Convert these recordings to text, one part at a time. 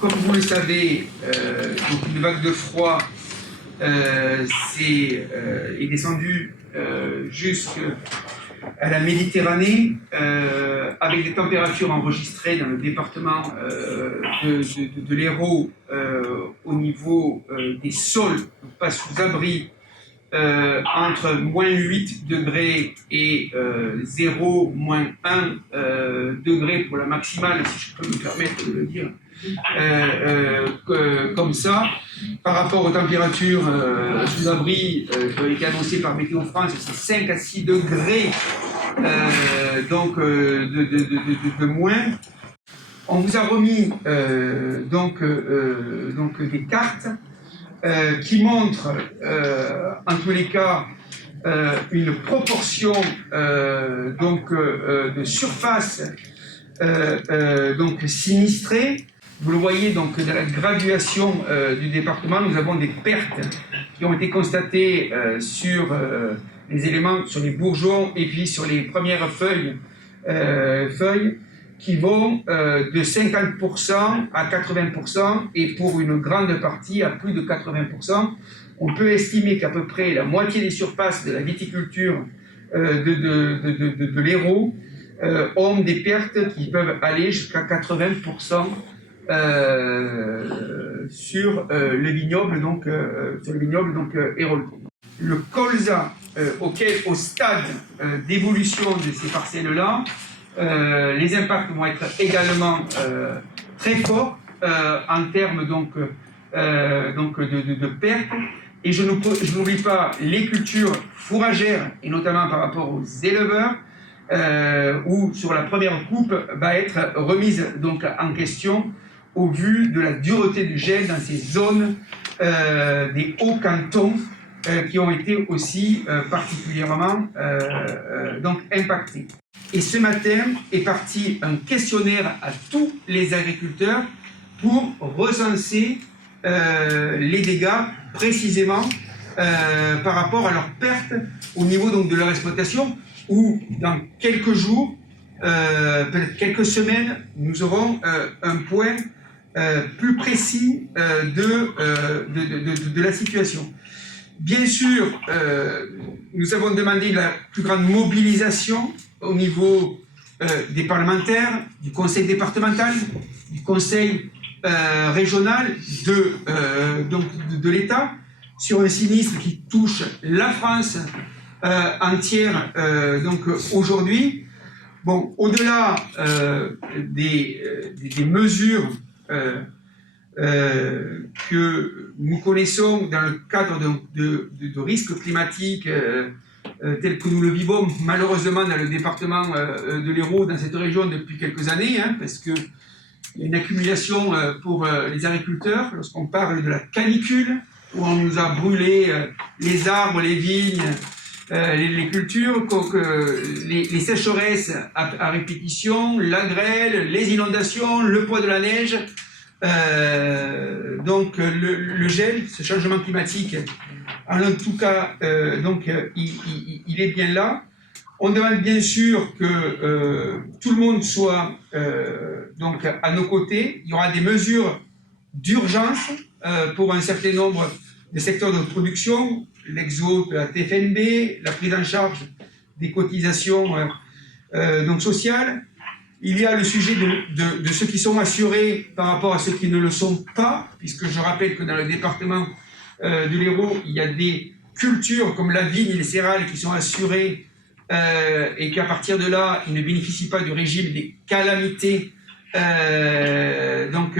Comme vous le savez, donc une vague de froid est descendue jusqu'à la Méditerranée, avec des températures enregistrées dans le département de l'Hérault au niveau des sols, pas sous abri, entre moins 8 degrés et 0, moins 1 degré pour la maximale, si je peux me permettre de le dire comme ça. Par rapport aux températures sous abri qui ont été annoncées par Météo France, c'est 5 à 6 degrés donc de moins. On vous a remis donc des cartes qui montrent en tous les cas une proportion de surface donc sinistrée. Vous le voyez donc dans la graduation du département, nous avons des pertes qui ont été constatées sur les éléments, sur les bourgeons et puis sur les premières feuilles qui vont de 50% à 80% et pour une grande partie à plus de 80%. On peut estimer qu'à peu près la moitié des surfaces de la viticulture de l'Hérault ont des pertes qui peuvent aller jusqu'à 80% sur le vignoble héraultais. Le colza au stade d'évolution de ces parcelles-là, les impacts vont être également très forts en termes de pertes. Et je n'oublie pas les cultures fourragères, et notamment par rapport aux éleveurs, où sur la première coupe va être remise donc en question au vu de la dureté du gel dans ces zones des hauts cantons qui ont été aussi particulièrement donc impactés. Et ce matin est parti un questionnaire à tous les agriculteurs pour recenser les dégâts précisément par rapport à leurs pertes au niveau donc de leur exploitation, où dans quelques jours, peut-être quelques semaines, nous aurons un point plus précis de la situation. Bien sûr, nous avons demandé la plus grande mobilisation au niveau des parlementaires, du conseil départemental, du conseil régional, de l'État, sur un sinistre qui touche la France entière aujourd'hui. Bon, au-delà des mesures que nous connaissons dans le cadre de risques climatiques tels que nous le vivons malheureusement dans le département de l'Hérault, dans cette région depuis quelques années, parce qu'il y a une accumulation pour les agriculteurs lorsqu'on parle de la canicule, où on nous a brûlé les arbres, les vignes, les cultures, les sécheresses à répétition, la grêle, les inondations, le poids de la neige, donc le gel, ce changement climatique, en tout cas, il est bien là. On demande bien sûr que tout le monde soit donc à nos côtés. Il y aura des mesures d'urgence pour un certain nombre de secteurs de production, l'exo de la TFNB, la prise en charge des cotisations donc sociales. Il y a le sujet de ceux qui sont assurés par rapport à ceux qui ne le sont pas, puisque je rappelle que dans le département de l'Hérault, il y a des cultures comme la vigne et les céréales qui sont assurées et qu'à partir de là, ils ne bénéficient pas du régime des calamités donc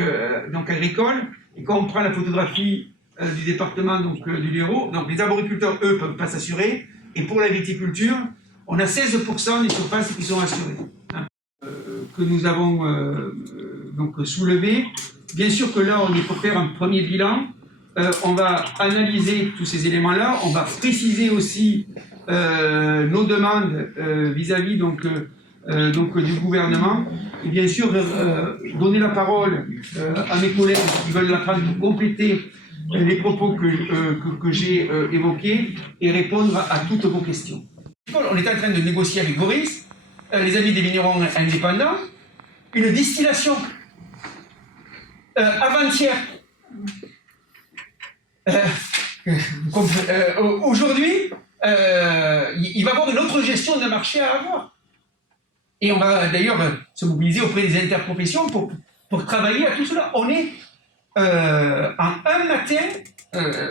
agricoles. Et quand on prend la photographie du département du l'Hérault, donc les arboriculteurs, eux, ne peuvent pas s'assurer. Et pour la viticulture, on a 16% des surfaces qui sont assurées. Que nous avons soulevé. Bien sûr que là, on est pour faire un premier bilan. On va analyser tous ces éléments-là. On va préciser aussi nos demandes vis-à-vis du gouvernement. Et bien sûr, donner la parole à mes collègues qui veulent la prendre pour compléter les propos que j'ai évoqués et répondre à toutes vos questions. On est en train de négocier avec Boris, les amis des vignerons indépendants, une distillation avant-hier. Aujourd'hui, il va y avoir une autre gestion de marché à avoir. Et on va d'ailleurs se mobiliser auprès des interprofessions pour travailler à tout cela. On est en un matin,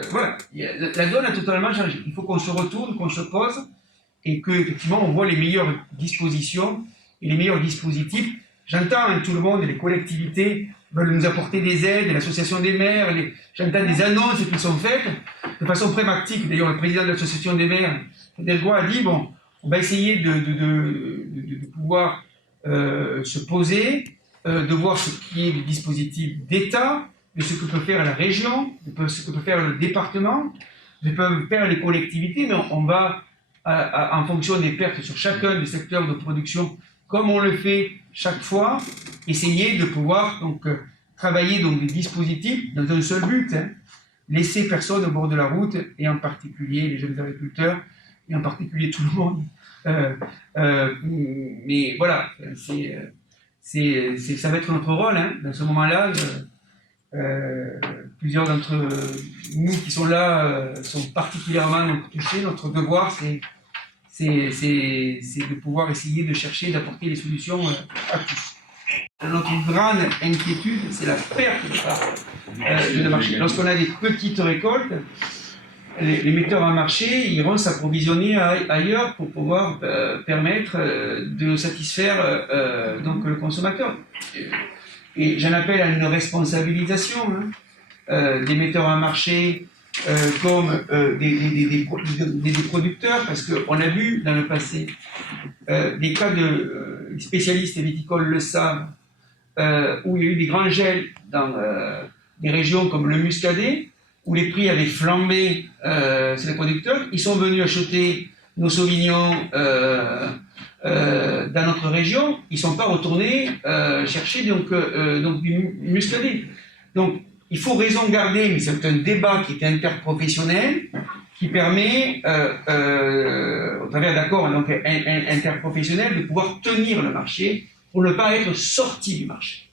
voilà, la donne a totalement changé. Il faut qu'on se retourne, qu'on se pose et qu'effectivement on voit les meilleures dispositions et les meilleurs dispositifs. J'entends tout le monde, les collectivités veulent nous apporter des aides, l'association des maires, j'entends des annonces qui sont faites de façon pragmatique. D'ailleurs, le président de l'association des maires, Delgois, a dit bon, on va essayer de pouvoir se poser, de voir ce qui est du dispositif d'État, de ce que peut faire la région, de ce que peut faire le département, de ce que peuvent faire les collectivités, mais on va, en fonction des pertes sur chacun des secteurs de production, comme on le fait chaque fois, essayer de pouvoir donc, travailler donc, des dispositifs dans un seul but, hein, laisser personne au bord de la route, et en particulier les jeunes agriculteurs, et en particulier tout le monde. Mais voilà, ça va être notre rôle hein, dans ce moment-là. Plusieurs d'entre nous qui sont là sont particulièrement touchés. Notre devoir, c'est de pouvoir essayer de chercher, d'apporter des solutions à tous. Notre grande inquiétude, c'est la perte de marché. Lorsqu'on a des petites récoltes, les metteurs en marché iront s'approvisionner ailleurs pour pouvoir permettre de satisfaire donc le consommateur. Et j'en appelle à une responsabilisation des metteurs en marché comme des producteurs, parce qu'on a vu dans le passé des cas de spécialistes viticoles le savent, où il y a eu des grands gels dans des régions comme le Muscadet, où les prix avaient flambé chez les producteurs. Ils sont venus acheter nos sauvignons dans notre région. Ils ne sont pas retournés chercher donc du Muscadet. Donc, il faut raison garder, mais c'est un débat qui est interprofessionnel, qui permet, au travers d'accords interprofessionnels, de pouvoir tenir le marché pour ne pas être sorti du marché.